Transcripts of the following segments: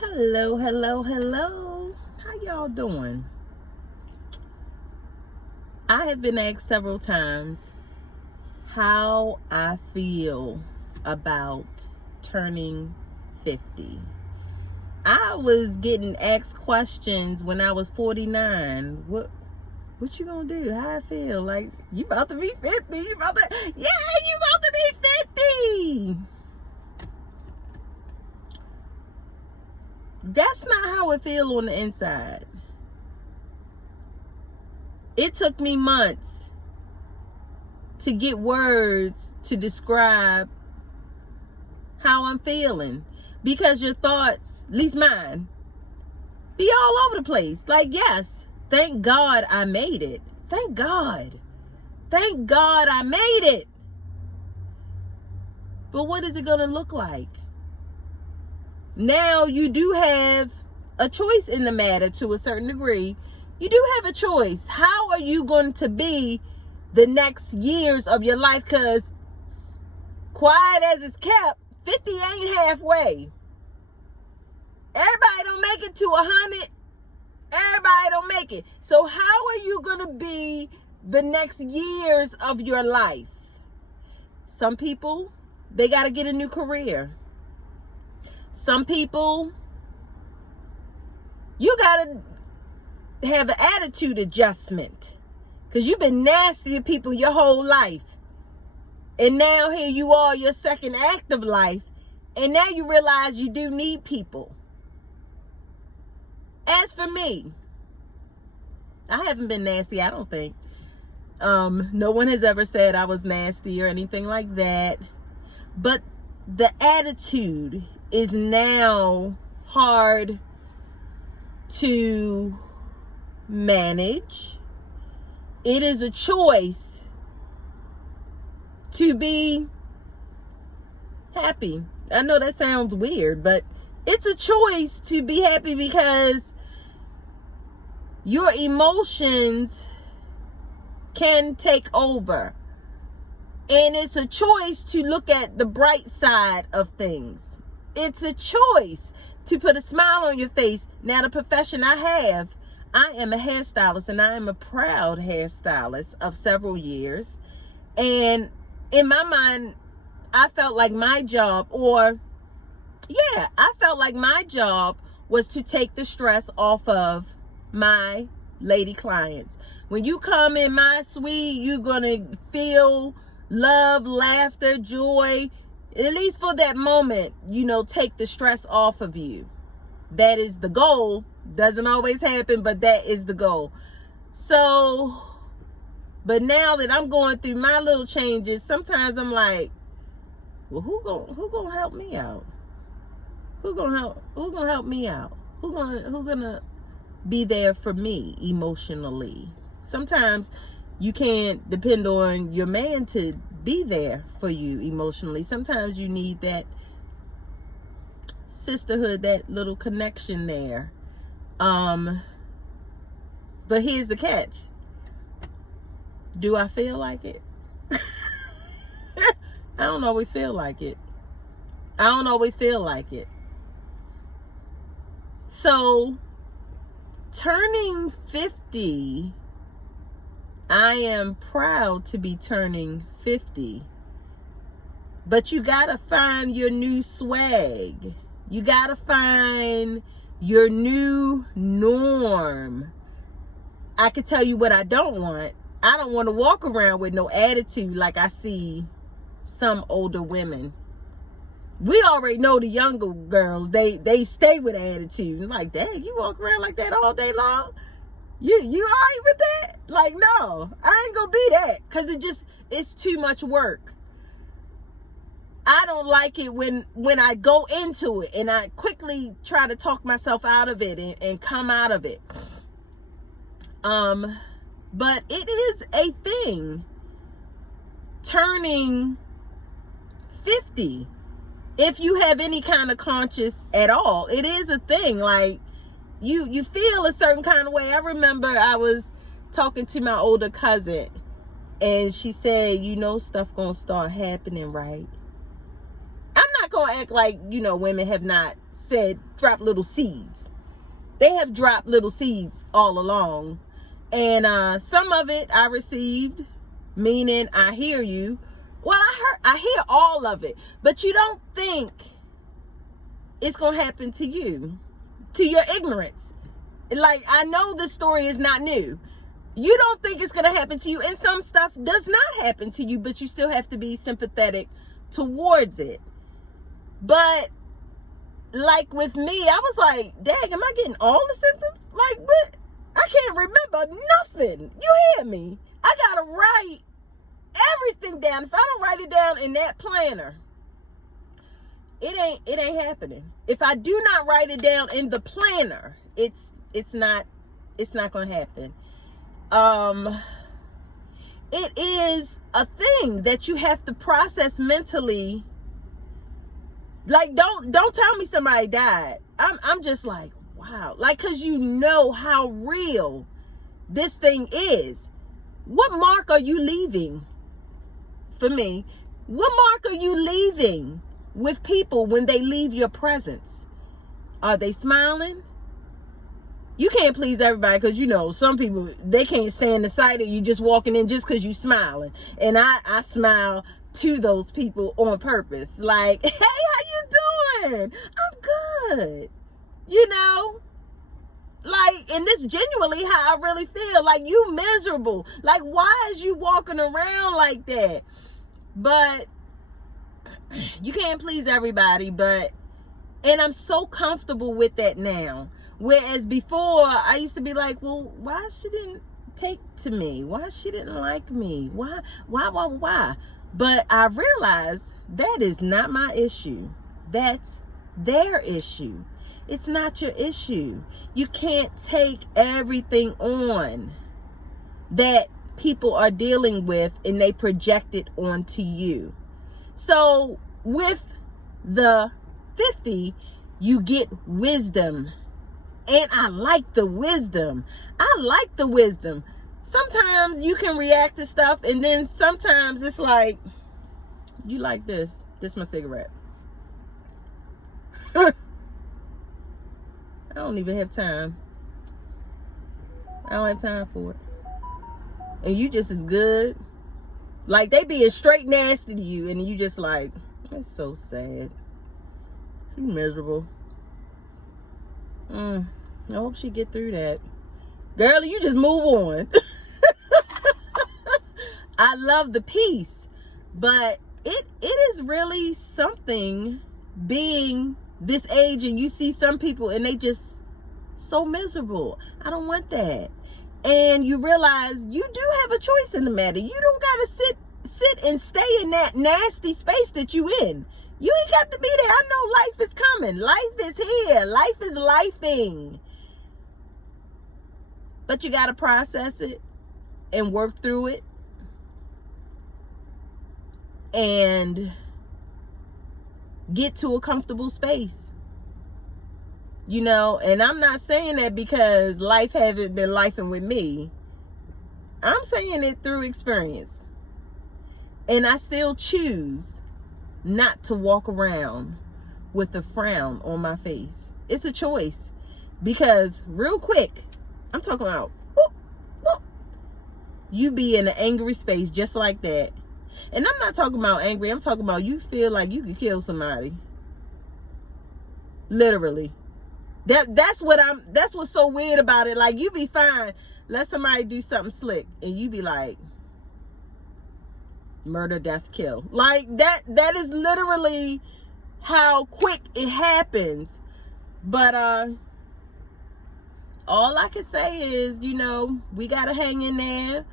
Hello, hello, hello. How y'all doing? I have been asked several times how I feel about turning 50. I was getting asked questions when I was 49. What you gonna do? How I feel? Like, you about to be 50. You about to be 50. That's not how it feel on the inside. It took me months to get words to describe how I'm feeling, because your thoughts, at least mine, be all over the place. Like, yes, thank God I made it. Thank God I made it. But what is it going to look like? Now you do have a choice in the matter to a certain degree. You do have a choice. How are you going to be the next years of your life? Because quiet as it's kept, 50 ain't halfway. Everybody don't make it to 100. Everybody don't make it. So how are you going to be the next years of your life? Some people, they got to get a new career. Some people, you got to have an attitude adjustment, because you've been nasty to people your whole life. And now here you are, your second active life. And now you realize you do need people. As for me, I haven't been nasty, I don't think. No one has ever said I was nasty or anything like that. But the attitude is now hard to manage. It is a choice to be happy. I know that sounds weird, but it's a choice to be happy, because your emotions can take over. And it's a choice to look at the bright side of things. It's a choice to put a smile on your face. Now, the profession I have, I am a hairstylist, and I am a proud hairstylist of several years. And in my mind, I felt like my job, was to take the stress off of my lady clients. When you come in my suite, you're going to feel love, laughter, joy, at least for that moment, take the stress off of you. That is the goal. Doesn't always happen, but that is the goal. So, but now that I'm going through my little changes, sometimes I'm like, well, who gonna help me out? Who gonna help me out? Who gonna be there for me emotionally? Sometimes you can't depend on your man to be there for you emotionally. Sometimes you need that sisterhood, that little connection there. But here's the catch. Do I feel like it? I don't always feel like it. So, turning 50, I am proud to be turning 50. But you gotta find your new swag. You gotta find your new norm. I can tell you what I don't want. I don't want to walk around with no attitude like I see some older women. We already know the younger girls, they stay with attitude. Like, dang, you walk around like that all day long? You alright with that? Like, no, I ain't gonna be that, because it's too much work. I don't like it when I go into it and I quickly try to talk myself out of it and come out of it. But it is a thing. Turning 50, if you have any kind of conscience at all, it is a thing. Like, you feel a certain kind of way. I remember I was talking to my older cousin, and she said, stuff gonna start happening, right? I'm not gonna act like, women have not said drop little seeds. They have dropped little seeds all along. And some of it I received, meaning I hear you. Well, I hear all of it, but you don't think it's going to happen to you, to your ignorance. Like, I know this story is not new. You don't think it's going to happen to you, and some stuff does not happen to you, but you still have to be sympathetic towards it. But like with me, I was like, dang, am I getting all the symptoms? Like, what? I can't remember nothing. You hear me? I got to write everything down. If I don't write it down in that planner, it ain't happening. If I do not write it down in the planner, it's not going to happen. It is a thing that you have to process mentally. Like, don't tell me somebody died. I'm just like, wow. Like, cause you know how real this thing is. What mark are you leaving? For me, what mark are you leaving with people when they leave your presence? Are they smiling? You can't please everybody, because, you know, some people, they can't stand the sight of you just walking in just because you smiling. And I smile to those people on purpose. Like, hey, how you doing? I'm good. You know? Like, and this genuinely how I really feel. Like, you miserable. Like, why is you walking around like that? But you can't please everybody. But, and I'm so comfortable with that now. Whereas before, I used to be like, well, why she didn't take to me? Why she didn't like me? Why? But I realized that is not my issue. That's their issue. It's not your issue. You can't take everything on that people are dealing with and they project it onto you. So with the 50, you get wisdom. And I like the wisdom. I like the wisdom. Sometimes you can react to stuff, and then sometimes it's like, you like this. This is my cigarette. I don't even have time. I don't have time for it. And you just as good. Like, they being straight nasty to you, and you just like, that's so sad. You miserable. I hope she get through that. Girl, you just move on. I love the peace, but it is really something being this age, and you see some people and they just so miserable. I don't want that. And you realize you do have a choice in the matter. You don't gotta sit and stay in that nasty space that you in. You ain't got to be there. I know life is coming. Life is here. Life is lifing. But you got to process it and work through it. And get to a comfortable space. You know, and I'm not saying that because life haven't been lifing with me. I'm saying it through experience. And I still choose not to walk around with a frown on my face. It's a choice. Because real quick, I'm talking about, you be in an angry space just like that. And I'm not talking about angry. I'm talking about you feel like you could kill somebody. Literally. That's what's so weird about it. Like, you be fine. Let somebody do something slick and you be like, murder, death, kill. Like, that is literally how quick it happens. But all I can say is, you know, we gotta hang in there.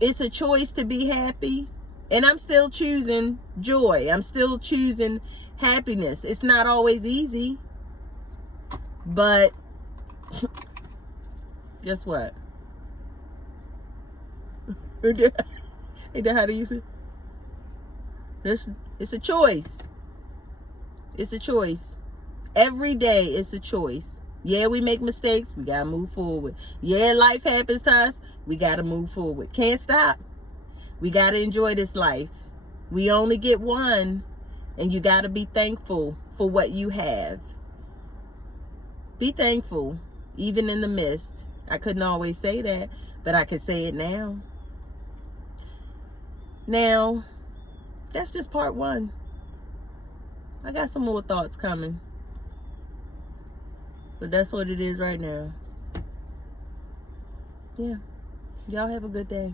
It's a choice to be happy. And I'm still choosing joy. I'm still choosing happiness. It's not always easy. But guess what? Ain't that how they use it? It's a choice. It's a choice. Every day it's a choice. Yeah, we make mistakes. We got to move forward. Yeah, life happens to us. We got to move forward. Can't stop. We got to enjoy this life. We only get one. And you got to be thankful for what you have. Be thankful, even in the midst. I couldn't always say that, but I can say it now. Now, that's just part one. I got some more thoughts coming. But that's what it is right now. Yeah. Y'all have a good day.